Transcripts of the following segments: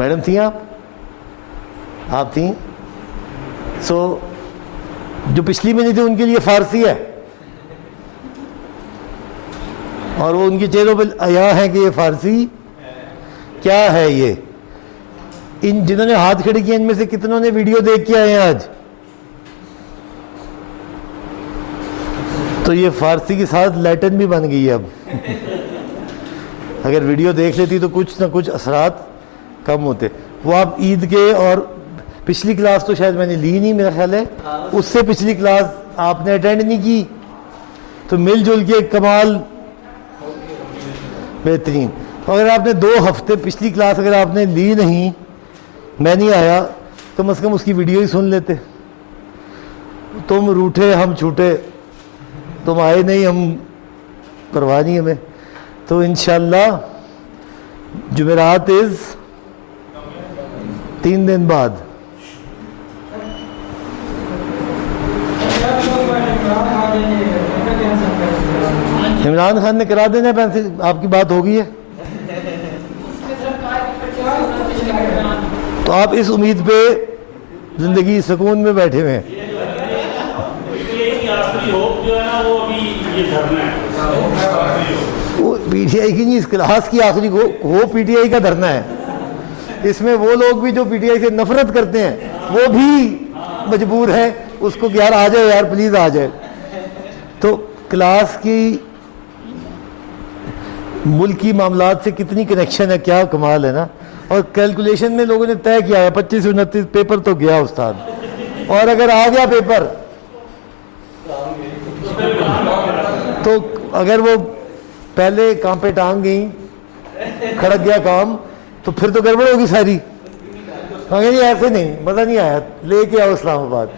Madam थी आप थी? जो पिछली में नहीं थी उनके लिए फारसी है, और वो उनके चेहरों पर आया है कि ये फारसी क्या है। ये इन जिन्होंने हाथ खड़े किए इनमें से कितनों ने वीडियो देख के आए हैं आज? तो ये फारसी के साथ लैटिन भी बन गई है अब। अगर वीडियो देख लेती तो कुछ ना कुछ असरात कम होते। वो आप ईद के, और पिछली क्लास तो शायद मैंने ली नहीं, मेरा ख्याल है उससे पिछली क्लास आपने अटेंड नहीं की, तो मिलजुल के कमाल बेहतरीन। तो अगर आपने 2 हफ्ते पिछली क्लास अगर आपने ली नहीं, मैं नहीं आया, कम से कम उसकी वीडियो ही सुन लेते। तुम रूठे हम छूटे, तुम आए नहीं, हम परवाह नहीं हमें। तो इंशाल्लाह जुमेरात इज 3 दिन बाद। इमरान खान ने करा देना पैसे, आपकी बात हो गई है तो आप इस उम्मीद पे जिंदगी सुकून में बैठे हुए हैं। वो पीटीआई की नहीं, इस क्लास की आखिरी वो पीटीआई का धरना है। इसमें वो लोग भी जो पीटीआई से नफरत करते हैं वो भी मजबूर है उसको कि यार आ जाए, यार प्लीज आ जाए। तो क्लास की मुल्की मामलात से कितनी कनेक्शन है, क्या कमाल है ना। और कैलकुलेशन में लोगों ने तय किया है 25-29 पेपर तो गया उस्ताद, और अगर आ गया पेपर तो अगर वो पहले काम पे टांग गई, खड़क गया काम, तो फिर तो गड़बड़ होगी सारी। नहीं ऐसे नहीं, मज़ा नहीं आया, लेके आओ इस्लामाबाद।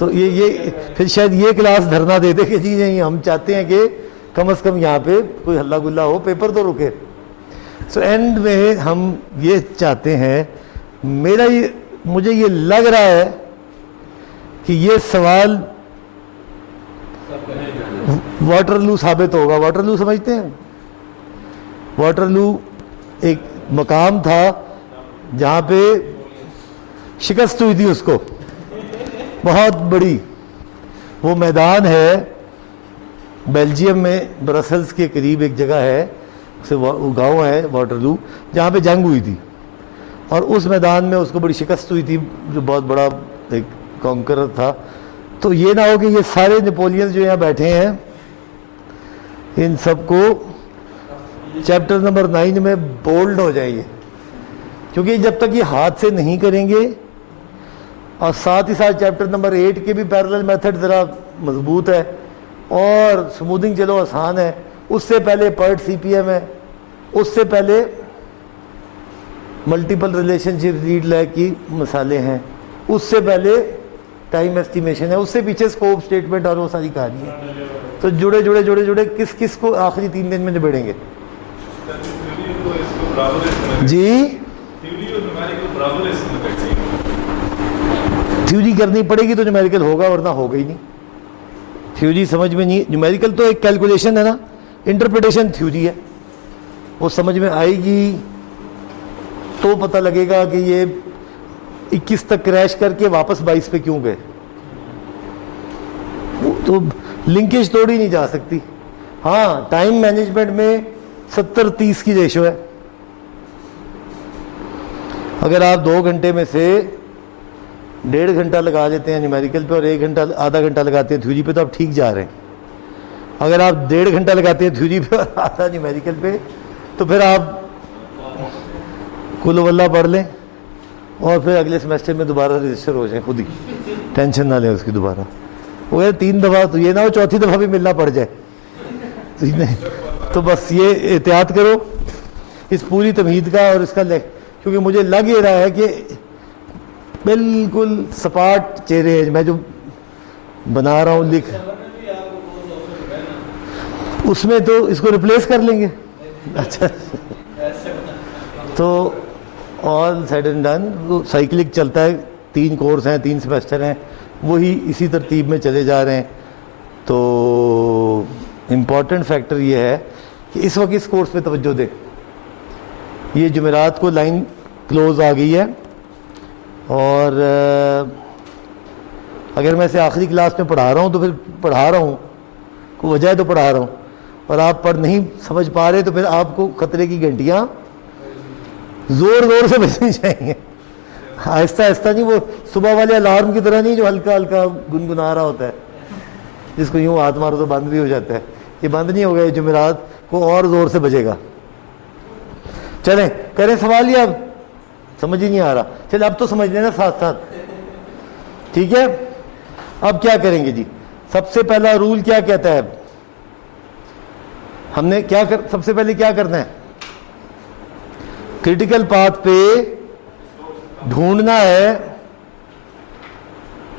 तो ये फिर शायद ये क्लास धरना दे दे कि जी नहीं, हम चाहते हैं कि कम से कम यहाँ पे कोई हल्ला गुल्ला हो, पेपर तो रुके। सो एंड में हम ये चाहते हैं, मुझे ये लग रहा है कि ये सवाल वाटरलू साबित होगा। वाटरलू समझते हैं? वाटरलू एक मकाम था जहाँ पे शिकस्त हुई थी उसको, बहुत बड़ी। वो मैदान है बेल्जियम में, ब्रसल्स के करीब एक जगह है, उसे गांव है वाटरलू, जहाँ पे जंग हुई थी। और उस मैदान में उसको बड़ी शिकस्त हुई थी, जो बहुत बड़ा एक कॉन्करर था। तो ये ना हो कि ये सारे नेपोलियन जो यहाँ बैठे हैं, इन सबको चैप्टर नंबर 9 में बोल्ड हो जाइए, क्योंकि जब तक ये हाथ से नहीं करेंगे, और साथ ही साथ चैप्टर नंबर 8 के भी पैरेलल मेथड ज़रा मजबूत है, और स्मूथिंग चलो आसान है। उससे पहले पर्ट सीपीएम है, उससे पहले मल्टीपल रिलेशनशिप रीड लैग की मसाले हैं, उससे पहले टाइम एस्टिमेशन है, उससे पीछे स्कोप स्टेटमेंट और वो सारी कहानी है। तो जुड़े जुड़े जुड़े जुड़े किस किस को आखिरी 3 दिन में निबेड़ेंगे जी? थ्योरी करनी पड़ेगी तो न्यूमेरिकल होगा, वरना होगा ही नहीं। थ्योरी समझ में नहीं, न्यूमेरिकल तो एक कैलकुलेशन है ना, इंटरप्रिटेशन थ्योरी है। वो समझ में आएगी तो पता लगेगा कि ये 21 तक क्रैश करके वापस 22 पे क्यों गए। तो लिंकेज तोड़ी नहीं जा सकती। हाँ, टाइम मैनेजमेंट में 70-30 की रेशो है। अगर आप 2 घंटे में से 1.5 घंटा लगा देते हैं न्यूमेरिकल पे और 1 घंटा आधा घंटा लगाते हैं थ्योरी पे, तो आप ठीक जा रहे हैं। अगर आप 1.5 घंटा लगाते हैं थ्योरी पे और आधा न्यूमेरिकल पे, तो फिर आप कुल वल्ला पढ़ लें और फिर अगले सेमेस्टर में दोबारा रजिस्टर हो जाए, खुद ही टेंशन ना लें उसकी दोबारा। वो है 3 दफ़ा, तो ये ना हो 4थी दफ़ा भी मिलना पड़ जाए। तो बस ये एहतियात करो इस पूरी तमहीद का और इसका, क्योंकि मुझे लग ये रहा है कि बिल्कुल सपाट चेहरे मैं जो बना रहा हूँ लिख, उसमें तो इसको रिप्लेस कर लेंगे। अच्छा, तो ऑल सेड एंड डन, वो साइक्लिक चलता है, 3 कोर्स हैं, 3 सेमेस्टर हैं, वही इसी तरतीब में चले जा रहे हैं। तो इम्पॉर्टेंट फैक्टर ये है कि इस वक्त इस कोर्स पे तवज्जो दें। ये जुमेरात को लाइन क्लोज आ गई है। और अगर मैं इसे आखिरी क्लास में पढ़ा रहा हूँ तो फिर पढ़ा रहा हूँ, कोई वजह है तो पढ़ा रहा हूँ, और आप पढ़ नहीं समझ पा रहे तो फिर आपको खतरे की घंटियाँ ज़ोर ज़ोर से बजनी चाहिए, आहिस्ता आहिस्ता नहीं, वो सुबह वाले अलार्म की तरह नहीं जो हल्का हल्का गुनगुना रहा होता है, जिसको यूँ हाथ मारो तो बंद भी हो जाता है। ये बंद नहीं होगा, ये जुमेरात को और ज़ोर से बजेगा। चलें करें सवाल, ही अब समझ ही नहीं आ रहा। चले अब तो समझ लेना साथ साथ, ठीक है। अब क्या करेंगे जी, सबसे पहला रूल क्या कहता है, हमने सबसे पहले क्या करना है, क्रिटिकल पाथ पे ढूंढना है।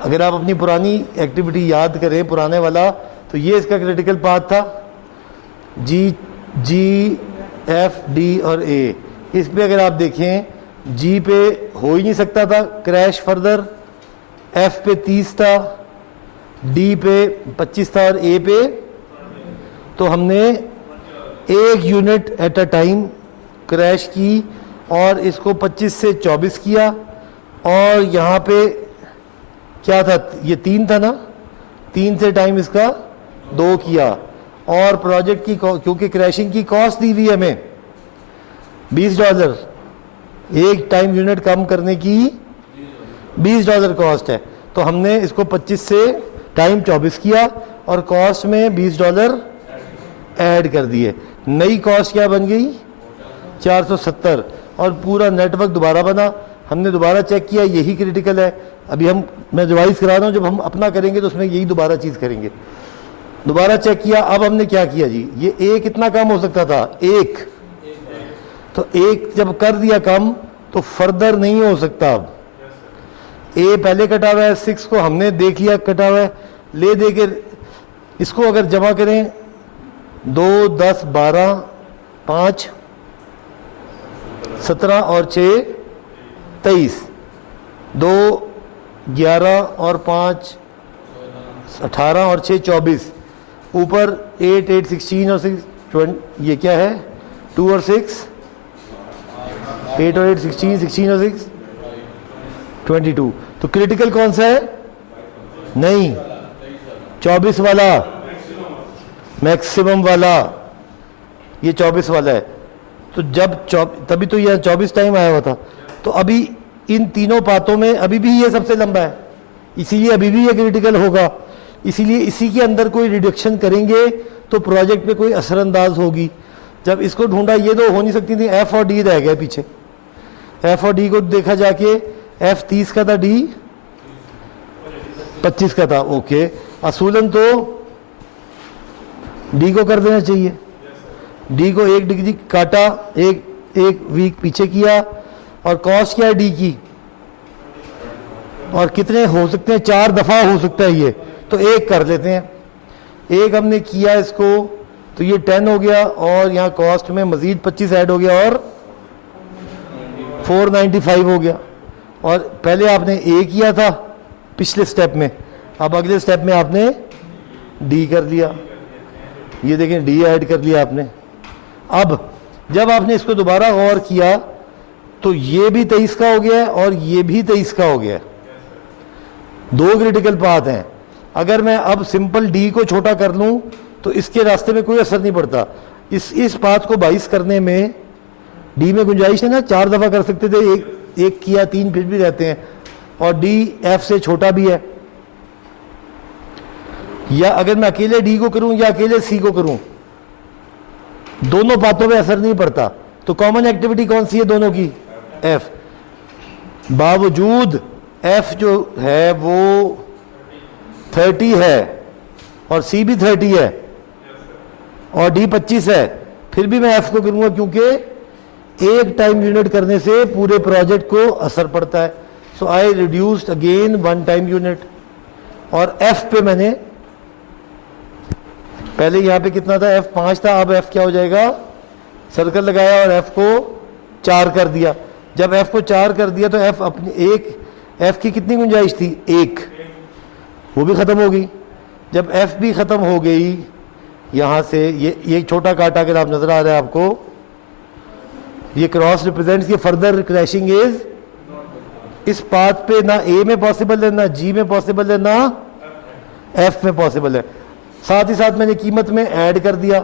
अगर आप अपनी पुरानी एक्टिविटी याद करें, पुराने वाला, तो ये इसका क्रिटिकल पाथ था, जी एफ डी और ए। इस पे अगर आप देखें, जी पे हो ही नहीं सकता था क्रैश फर्दर, एफ पे 30 था, डी पे 25 था और ए पे, तो हमने 1 unit at a time crash की और इसको 25 से 24 किया। और यहाँ पे क्या था, ये 3 था ना, 3 से टाइम इसका 2 किया। और प्रोजेक्ट की क्योंकि क्रैशिंग की कॉस्ट दी हुई है हमें $20, एक टाइम यूनिट कम करने की $20 कॉस्ट है, तो हमने इसको 25 से टाइम 24 किया और कॉस्ट में $20 ऐड कर दिए। नई कॉस्ट क्या बन गई, 470, और पूरा नेटवर्क दोबारा बना। हमने दोबारा चेक किया, यही क्रिटिकल है। अभी मैं रिवाइज करा रहा हूँ, जब हम अपना करेंगे तो उसमें यही दोबारा चीज़ करेंगे। दोबारा चेक किया, अब हमने क्या किया जी, ये ए कितना कम हो सकता था, 1, तो 1 जब कर दिया कम तो फर्दर नहीं हो सकता। अब ए पहले कटा हुआ है, 6 को हमने देख लिया कटा हुआ है, ले दे के इसको अगर जमा करें, 2, 10, 12, 5, 17 और 6, 23, 2, 11 और 5, 18 और 6, 24, ऊपर 8, 8, 16 और 6, 20, ये क्या है, 2 और 6, 8 और 8, 16, 16 और 6, 22। तो क्रिटिकल कौन सा है, नहीं 24 वाला, मैक्सिमम वाला, ये 24 वाला है। तो जब तभी तो यह 24 टाइम आया हुआ था। तो अभी इन तीनों पातों में अभी भी ये सबसे लंबा है, इसीलिए अभी भी ये क्रिटिकल होगा। इसीलिए इसी के अंदर कोई रिडक्शन करेंगे तो प्रोजेक्ट पे कोई असरअंदाज होगी। जब इसको ढूंढा, ये तो हो नहीं सकती थी, एफ और डी रह गए पीछे। एफ और डी को देखा जाके, एफ 30 का था, डी 25 का था। ओके, असूलन तो डी को कर देना चाहिए। डी को 1 डिग्री काटा, एक वीक पीछे किया। और कॉस्ट क्या है डी की, और कितने हो सकते हैं, 4 दफा हो सकता है ये, तो 1 कर लेते हैं। 1 हमने किया इसको, तो ये 10 हो गया, और यहाँ कॉस्ट में मजीद 25 ऐड हो गया और 495 हो गया। और पहले आपने ए किया था पिछले स्टेप में, अब अगले स्टेप में आपने डी कर लिया। ये देखें, डी ऐड कर लिया आपने। अब जब आपने इसको दोबारा गौर किया तो ये भी 23 का हो गया है और ये भी 23 का हो गया है। 2 क्रिटिकल पाथ हैं। अगर मैं अब सिंपल डी को छोटा कर लूं तो इसके रास्ते में कोई असर नहीं पड़ता। इस पाथ को 22 करने में डी में गुंजाइश है ना, 4 दफा कर सकते थे, एक किया, 3 फिर भी रहते हैं, और डी एफ से छोटा भी है। या अगर मैं अकेले डी को करूं या अकेले सी को करूं, दोनों पाथों में असर नहीं पड़ता। तो कॉमन एक्टिविटी कौन सी है दोनों की, एफ। बावजूद एफ जो है वो 30 है और सी भी 30 है और डी 25 है, फिर भी मैं एफ को करूंगा, क्योंकि एक टाइम यूनिट करने से पूरे प्रोजेक्ट को असर पड़ता है। सो आई रिड्यूस्ड अगेन 1 टाइम यूनिट। और एफ पे मैंने पहले यहाँ पे कितना था, एफ 5 था, अब एफ क्या हो जाएगा, सर्कल लगाया और एफ को 4 कर दिया। जब एफ को 4 कर दिया तो एफ अपनी एफ की कितनी गुंजाइश थी, 1, वो भी खत्म हो गई। जब एफ भी खत्म हो गई, यहाँ से ये छोटा काटा अगर आप नजर आ रहा है आपको, ये क्रॉस रिप्रेजेंट्स कि फर्दर क्रैशिंग इज इस पाथ पे ना ए में पॉसिबल है, ना जी में पॉसिबल है, ना एफ में पॉसिबल है। साथ ही साथ मैंने कीमत में ऐड कर दिया,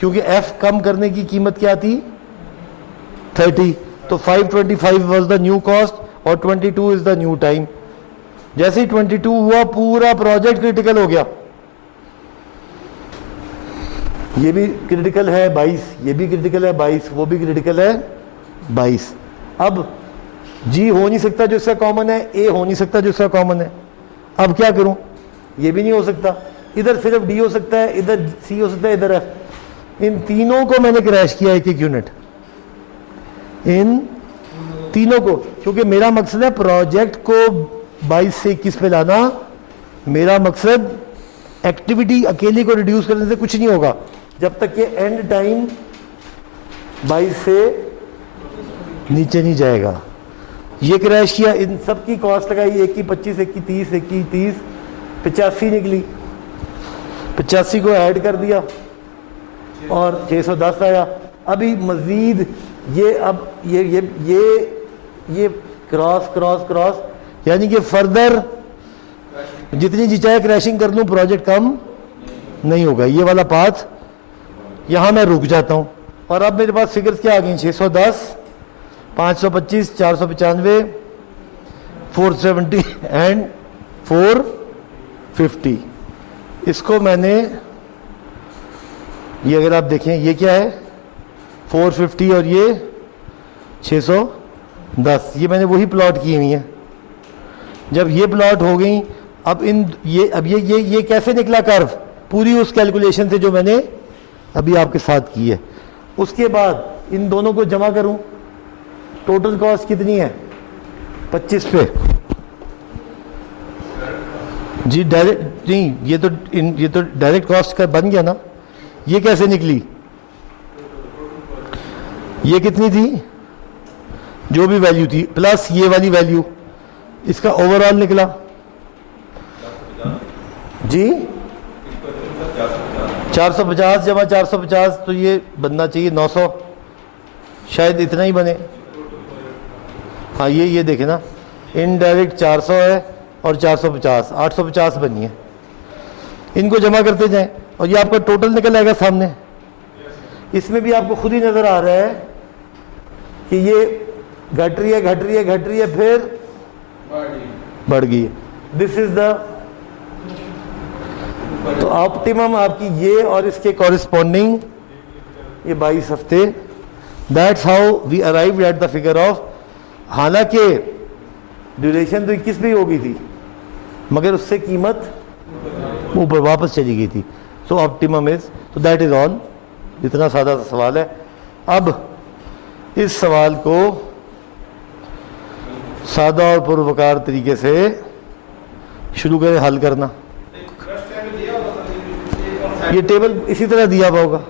क्योंकि एफ कम करने की कीमत क्या थी 30, तो 525 वाज द न्यू कॉस्ट और 22 इज द न्यू टाइम। जैसे ही 22 हुआ पूरा प्रोजेक्ट क्रिटिकल हो गया। ये भी क्रिटिकल है 22, ये भी क्रिटिकल है 22, वो भी क्रिटिकल है 22। अब जी हो नहीं सकता जो इसका कॉमन है, ए हो नहीं सकता जो इसका कॉमन है। अब क्या करूं, ये भी नहीं हो सकता, इधर सिर्फ डी हो सकता है, इधर सी हो सकता है, इधर एफ। इन तीनों को मैंने क्रैश किया एक एक यूनिट, इन तीनों को, क्योंकि मेरा मकसद है प्रोजेक्ट को 22 से 21 पे लाना। मेरा मकसद एक्टिविटी अकेले को रिड्यूस करने से कुछ नहीं होगा जब तक ये एंड टाइम 22 से नीचे नहीं जाएगा। ये क्रैश किया, इन सब की कॉस्ट लगाई, एक की 25, एक की 30, एक की 30, 85 निकली। 85 को ऐड कर दिया और 610 आया। अभी मजीद ये अब ये क्रॉस क्रॉस क्रॉस, यानी कि फर्दर जितनी जी चाहे क्रैशिंग कर लूं प्रोजेक्ट कम नहीं होगा। ये वाला पाथ यहां मैं रुक जाता हूं। और अब मेरे पास फिगर्स क्या आ गई, 610, 525, 495, 470 एंड 450। इसको मैंने, ये अगर आप देखें ये क्या है 450 और ये 610, ये मैंने वही प्लॉट की हुई है। जब ये प्लॉट हो गई, अब ये कैसे निकला कर्व, पूरी उस कैलकुलेशन से जो मैंने अभी आपके साथ की है। उसके बाद इन दोनों को जमा करूं, टोटल कॉस्ट कितनी है 25 पे जी, डायरेक्ट नहीं, ये तो डायरेक्ट कॉस्ट का बन गया ना। ये कैसे निकली, ये कितनी थी, जो भी वैल्यू थी प्लस ये वाली वैल्यू, इसका ओवरऑल निकला जी 450 जमा 450, तो ये बनना चाहिए 900, शायद इतना ही बने। हाँ ये देखें ना, इनडायरेक्ट 400 है और 450, 850 बनी है। इनको जमा करते जाएं और ये आपका टोटल निकल आएगा सामने। इसमें भी आपको खुद ही नजर आ रहा है कि ये घट रही है घट रही है घट रही है, फिर बढ़ गई है। दिस इज द, तो ऑप्टिमम आपकी ये और इसके कॉरिस्पॉन्डिंग ये 22 हफ्ते। That's how we arrived at the figure of, हालांकि ड्यूरेशन तो 21 भी हो गई थी मगर उससे कीमत ऊपर वापस चली गई थी। सो ऑप्टिमम इज, तो दैट इज ऑल। इतना सादा सा सवाल है। अब इस सवाल को सादा और पुरवकार तरीके से शुरू करें हल करना। ये टेबल इसी तरह दिया हुआ होगा,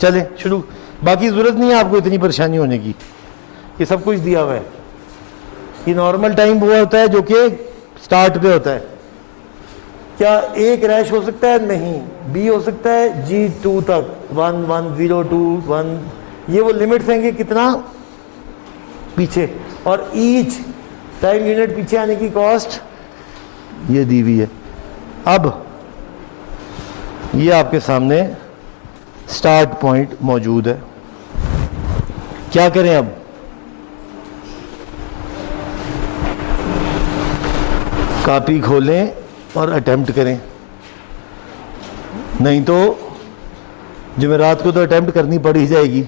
चले शुरू। बाकी जरूरत नहीं है आपको इतनी परेशानी होने की, ये सब कुछ दिया हुआ है। ये नॉर्मल टाइम वो होता है जो कि स्टार्ट पे होता है। क्या ए क्रैश हो सकता है, नहीं। बी हो सकता है G2 तक, 1 1 0 2 1, ये वो लिमिट्स हैं कि कितना पीछे, और ईच टाइम यूनिट पीछे आने की कॉस्ट ये दी हुई है। अब ये आपके सामने स्टार्ट पॉइंट मौजूद है, क्या करें अब। कॉपी खोलें और अटेम्प्ट करें, नहीं तो जुमेरात को तो अटेम्प्ट करनी पड़ ही जाएगी।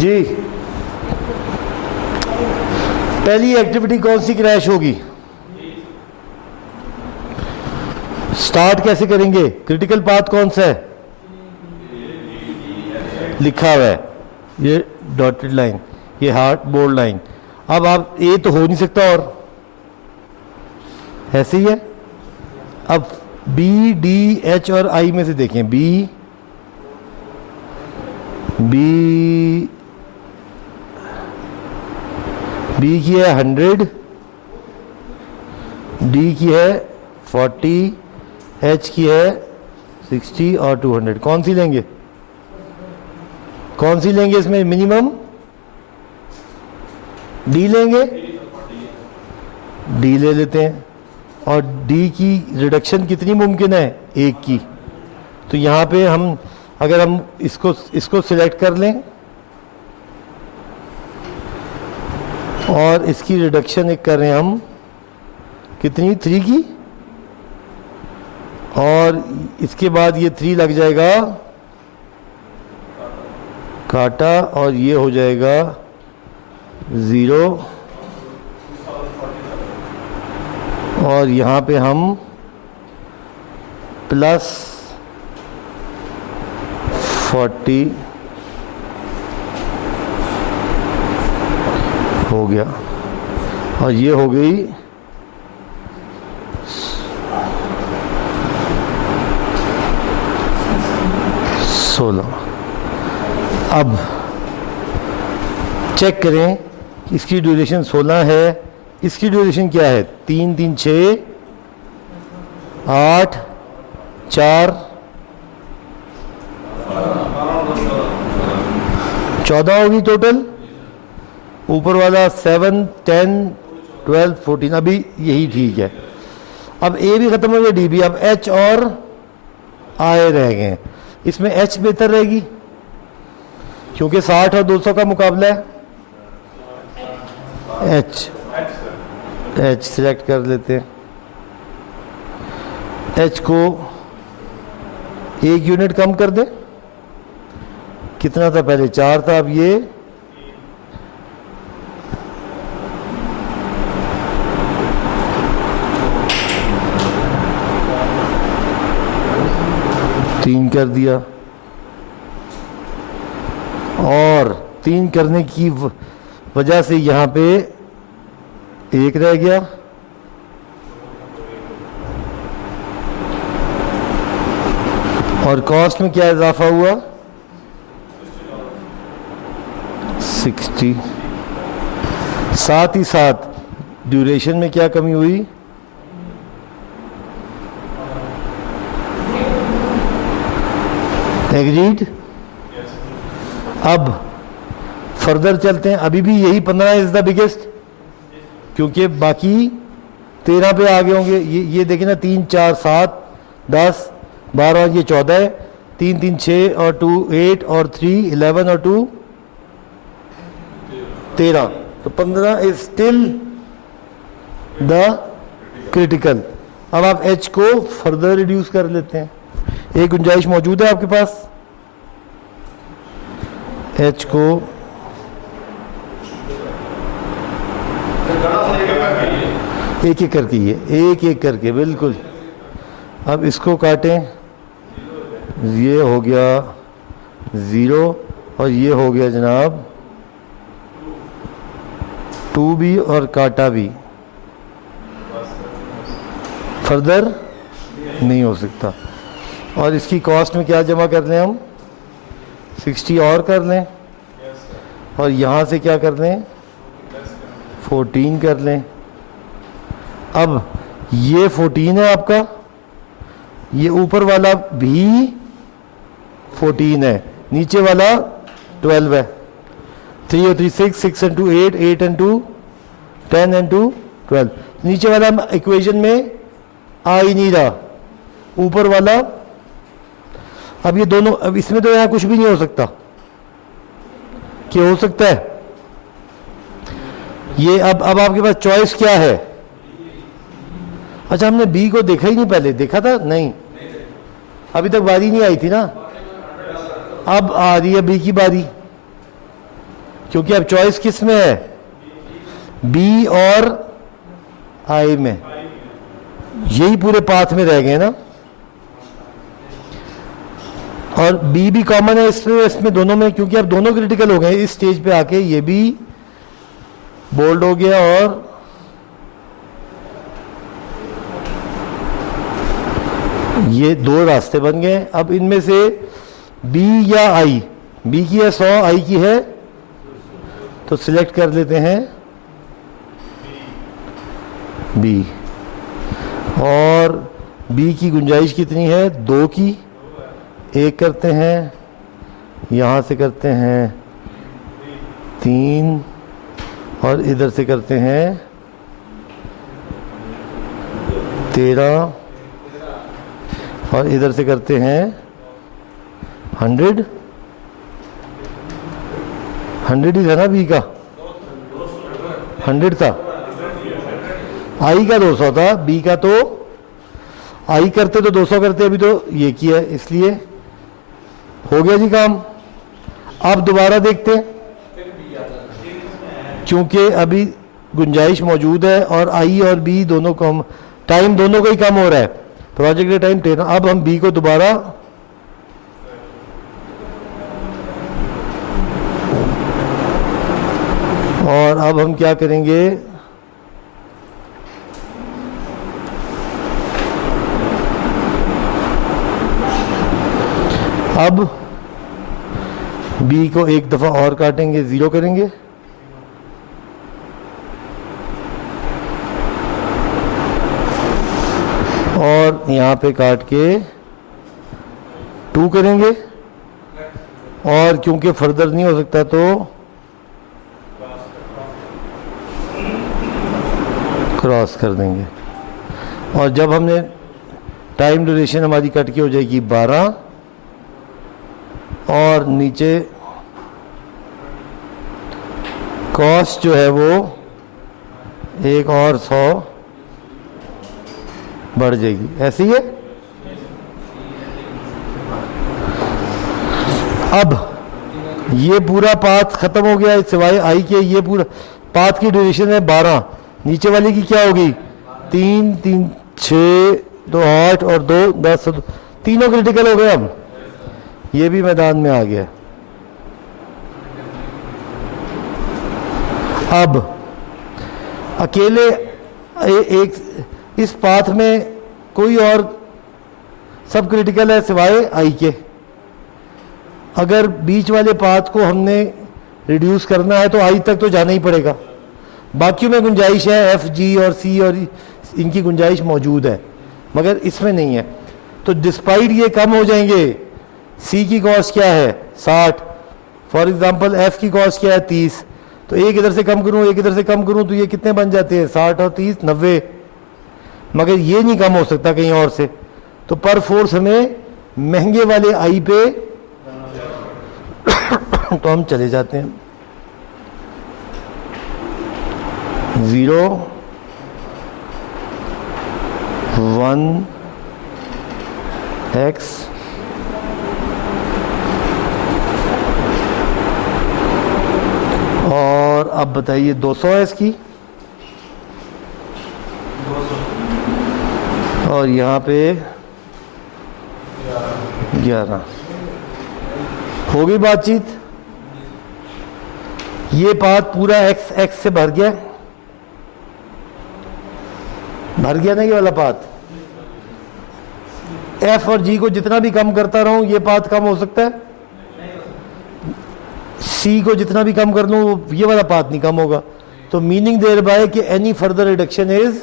जी पहली एक्टिविटी कौन सी क्रैश होगी? स्टार्ट कैसे करेंगे? क्रिटिकल पाथ कौन सा है? लिखा हुआ है ये डॉटेड लाइन, ये हार्ट बोल्ड लाइन। अब आप ए तो हो नहीं सकता और ऐसे ही है। अब बी डी एच और आई में से देखें, बी की है 100, डी की है 40, एच की है 60 और 200। कौन सी लेंगे? कौन सी लेंगे इसमें मिनिमम? डी लेंगे, डी ले लेते हैं। और डी की रिडक्शन कितनी मुमकिन है? एक की। तो यहाँ पे हम अगर हम इसको सिलेक्ट कर लें और इसकी रिडक्शन एक कर रहे हैं हम, कितनी? 3 की। और इसके बाद ये 3 लग जाएगा काटा और ये हो जाएगा 0। और यहाँ पे हम +40 हो गया और ये हो गई 16। अब चेक करें इसकी ड्यूरेशन 16 है, इसकी ड्यूरेशन क्या है? 3 3 6 8 4 14 होगी टोटल। ऊपर वाला 7 10 12 14, अभी यही ठीक है। अब ए भी खत्म हो गया, डी भी। अब एच और आई रह गए। इसमें एच बेहतर रहेगी क्योंकि 60 और 200 का मुकाबला है। एच सिलेक्ट कर लेते हैं। एच को 1 यूनिट कम कर दे। कितना था पहले? 4 था, अब ये 3 कर दिया। और 3 करने की वजह से यहाँ पे 1 रह गया। और कॉस्ट में क्या इजाफा हुआ? 60। साथ ही साथ ड्यूरेशन में क्या कमी हुई? एग्रीड। अब फर्दर चलते हैं। अभी भी यही 15 इज द बिगेस्ट क्योंकि बाकी 13 पे आगे होंगे। ये देखें ना, 3 4 7 10 12 ये 14 है। 3 3 6 और 2 8 और 3 11 और 2 13। तो 15 इज स्टिल द क्रिटिकल। अब आप एच को फर्दर रिड्यूस कर लेते हैं। एक गुंजाइश मौजूद है आपके पास। एच को एक एक करके, ये एक एक करके बिल्कुल। अब इसको काटें, ये हो गया 0 और ये हो गया जनाब 2 भी और काटा भी। फर्दर नहीं हो सकता। और इसकी कॉस्ट में क्या जमा कर लें हम? 60 और कर लें। और यहाँ से क्या कर लें? 14 कर लें। अब ये 14 है आपका, ये ऊपर वाला भी 14 है, नीचे वाला 12 है। 3 और 3 6, 6 and 2 8, 8 and 2 10 and 2 12। नीचे वाला इक्वेशन में आ ही नहीं रहा, ऊपर वाला। अब ये दोनों, अब इसमें तो यहाँ कुछ भी नहीं हो सकता। क्या हो सकता है? ये अब आपके पास चॉइस क्या है? अच्छा, हमने बी को देखा ही नहीं, पहले देखा था नहीं, अभी तक बारी नहीं आई थी ना। अब आ रही है बी की बारी। क्योंकि अब चॉइस किस में है, बी और आई में, यही पूरे पाथ में रह गए ना, और बी भी कॉमन है इसमें दोनों में, क्योंकि अब दोनों क्रिटिकल हो गए इस स्टेज पे आके, ये भी बोल्ड हो गया और ये दो रास्ते बन गए। अब इनमें से बी या आई, बी की है 100, आई की है, तो सिलेक्ट कर लेते हैं बी। और बी की गुंजाइश कितनी है, 2 की, एक करते हैं, यहाँ से करते हैं 3, और इधर से करते हैं 13, और इधर से करते हैं 100 ही था ना, बी का 100 था, आई का 200 था, बी का तो आई करते तो 200 करते, अभी तो ये किया है, इसलिए हो गया जी काम। अब दोबारा देखते हैं, क्योंकि अभी गुंजाइश मौजूद है और आई और बी दोनों कम, टाइम दोनों का ही कम हो रहा है, प्रोजेक्ट का टाइम 13। अब हम बी को दोबारा और अब हम क्या करेंगे, अब बी को एक दफा और काटेंगे, 0 करेंगे, और यहाँ पे काट के 2 करेंगे, और क्योंकि फर्दर नहीं हो सकता तो क्रॉस कर देंगे। और जब हमने टाइम ड्यूरेशन हमारी कट के हो जाएगी 12, और नीचे कॉस्ट जो है वो एक और 100 बढ़ जाएगी, ऐसी है। अब ये पूरा पाथ खत्म हो गया सिवाय आई के, ये पूरा पाथ की ड्यूरेशन है 12, नीचे वाली की क्या होगी 3, 3, 6, 2, 8 और 2, 10, तीनों क्रिटिकल हो गए। अब ये भी मैदान में आ गया। अब अकेले एक इस पाथ में कोई और सब क्रिटिकल है सिवाय आई के। अगर बीच वाले पाथ को हमने रिड्यूस करना है तो आई तक तो जाना ही पड़ेगा, बाकियों में गुंजाइश है, एफ, जी और सी और इनकी गुंजाइश मौजूद है, मगर इसमें नहीं है। तो डिस्पाइट ये कम हो जाएंगे। सी की कॉस्ट क्या है 60, फॉर एग्जांपल एफ की कॉस्ट क्या है 30, तो एक इधर से कम करूं एक इधर से कम करूं तो ये कितने बन जाते हैं 60 और 30 90, मगर ये नहीं कम हो सकता कहीं और से। तो पर फोर्स हमें महंगे वाले आई पे तो हम चले जाते हैं 0, 1 x और अब बताइए 200 है इसकी, और यहाँ पे 11 हो गई बातचीत। ये पाथ पूरा x से भर गया ना ये वाला पाथ। f और g को जितना भी कम करता रहूं ये पाथ कम हो सकता है, c को जितना भी कम कर लूं ये वाला पाथ नहीं कम होगा। तो मीनिंग देयर बाय कि any further reduction is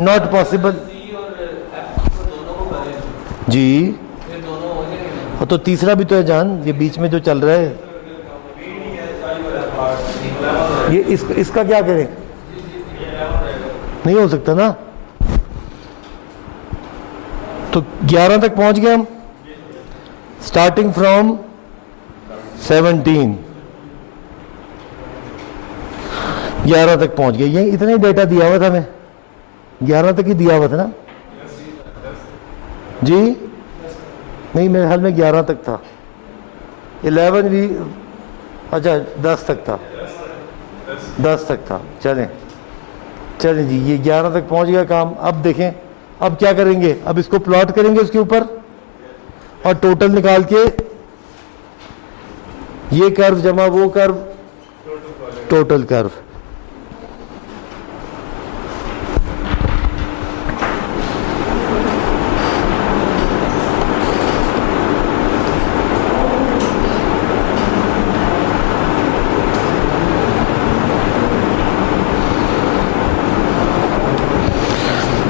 not possible. जी और तो तीसरा भी तो है जान, ये बीच में जो चल रहा है ये इसका क्या करें, नहीं हो सकता ना। तो 11 तक पहुंच गए हम, स्टार्टिंग फ्रॉम 17 11 तक पहुंच गए। ये इतना ही डेटा दिया हुआ था, हमें 11 तक ही दिया हुआ था ना जी। नहीं मेरे ख्याल में 11 तक था, 11 भी अच्छा 10 तक था, 10 तक था। चलें चलें जी, ये 11 तक पहुंच गया काम। अब देखें अब क्या करेंगे, अब इसको प्लॉट करेंगे उसके ऊपर और टोटल निकाल के ये कर्व जमा वो कर्व, टोटल कर्व।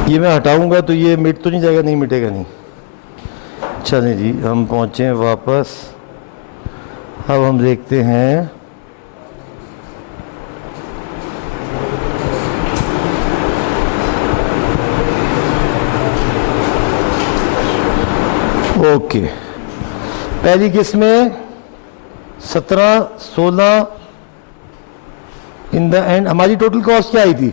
ये मैं हटाऊंगा तो ये मिट तो नहीं जाएगा, नहीं मिटेगा नहीं। चलें जी हम पहुँचे वापस। अब हम देखते हैं ओके, पहली किस्त में 17, 16 इन द एंड हमारी टोटल कॉस्ट क्या आई थी?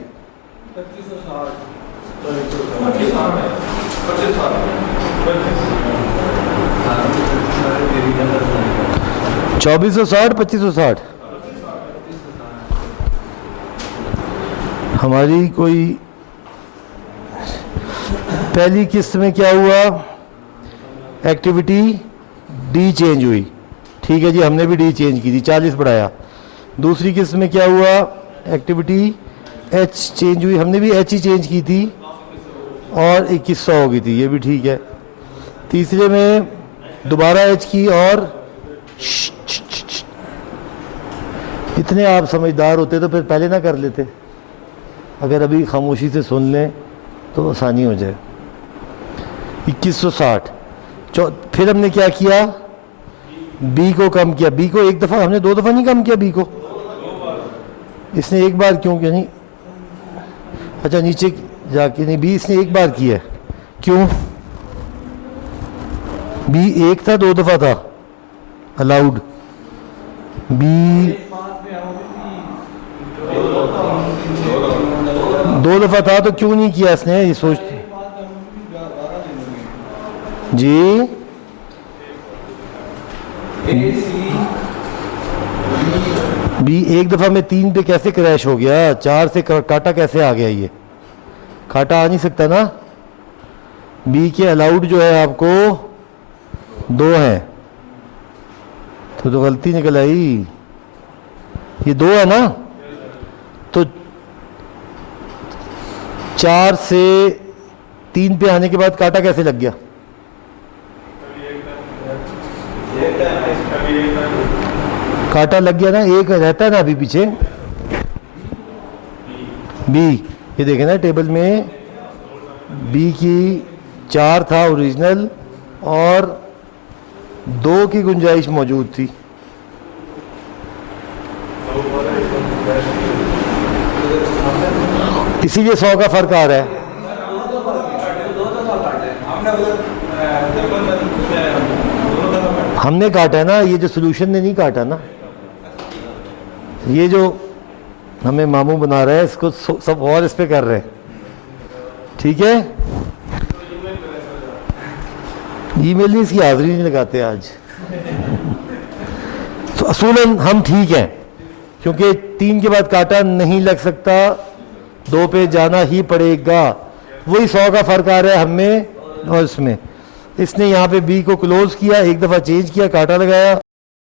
2460, 2560। हमारी कोई पहली किस्त में क्या हुआ, एक्टिविटी डी चेंज हुई, ठीक है जी, हमने भी डी चेंज की थी, 40 बढ़ाया। दूसरी किस्त में क्या हुआ, एक्टिविटी एच चेंज हुई, हमने भी एच ही चेंज की थी और 2100 हो गई थी, ये भी ठीक है। तीसरे में दोबारा एच की और इतने आप समझदार होते तो फिर पहले ना कर लेते, अगर अभी खामोशी से सुन लें तो आसानी हो जाए। 2160। फिर हमने क्या किया, बी को कम किया, बी को एक दफ़ा, हमने 2 दफ़ा नहीं कम किया बी को, इसने एक बार क्यों किया, नहीं अच्छा नीचे जाके, नहीं बी इसने एक बार किया, क्यों, बी एक था 2 दफ़ा था अलाउड, बी 2 दफ़ा था तो क्यों नहीं किया इसने, ये सोच जी। बी एक दफ़ा में 3 पे कैसे क्रैश हो गया, 4 से काटा कैसे आ गया, ये काटा आ नहीं सकता ना। बी के अलाउड जो है आपको 2 है, तो गलती निकल आई, ये 2 है ना, तो 4 से 3 पे आने के बाद काटा कैसे लग गया, काटा लग गया ना, एक रहता है ना अभी पीछे बी, ये देखें ना टेबल में बी की 4 था ओरिजिनल और 2 की गुंजाइश मौजूद थी। इसीलिए 100 का फर्क आ रहा है। हमने काटा है ना, ये जो सोल्यूशन ने नहीं काटा ना, ये जो हमें मामू बना रहा है इसको सब और इस पे कर रहे हैं, ठीक है। ईमेल नहीं, इसकी हाजिरी नहीं लगाते आज। तो असूलन हम ठीक हैं, क्योंकि 3 के बाद काटा नहीं लग सकता, 2 पे जाना ही पड़ेगा। वही 100 का फर्क आ रहा है हमें और इसमें। इसने यहाँ पे बी को क्लोज किया, एक दफ़ा चेंज किया, काटा लगाया,